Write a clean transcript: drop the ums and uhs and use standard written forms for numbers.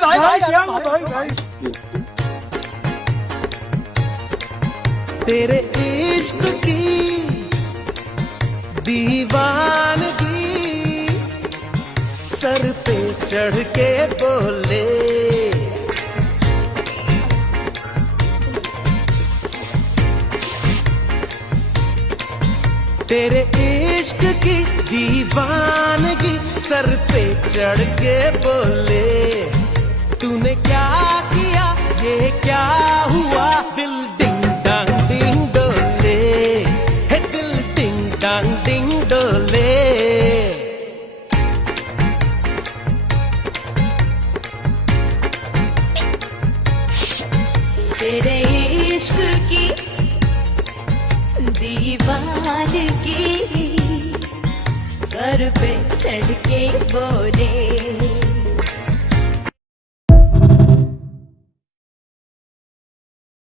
भाई क्या हुआ भाई? तेरे इश्क की दीवानगी सर पे चढ़ के बोले, तेरे इश्क की दीवानगी सर पे चढ़ के बोले, तूने क्या किया ये क्या हुआ, दिल डिंग डांग डिंग डोले, है दिल डिंग डांग डिंग डोले। तेरे इश्क की दीवानगी सर पे चढ़ के बोले,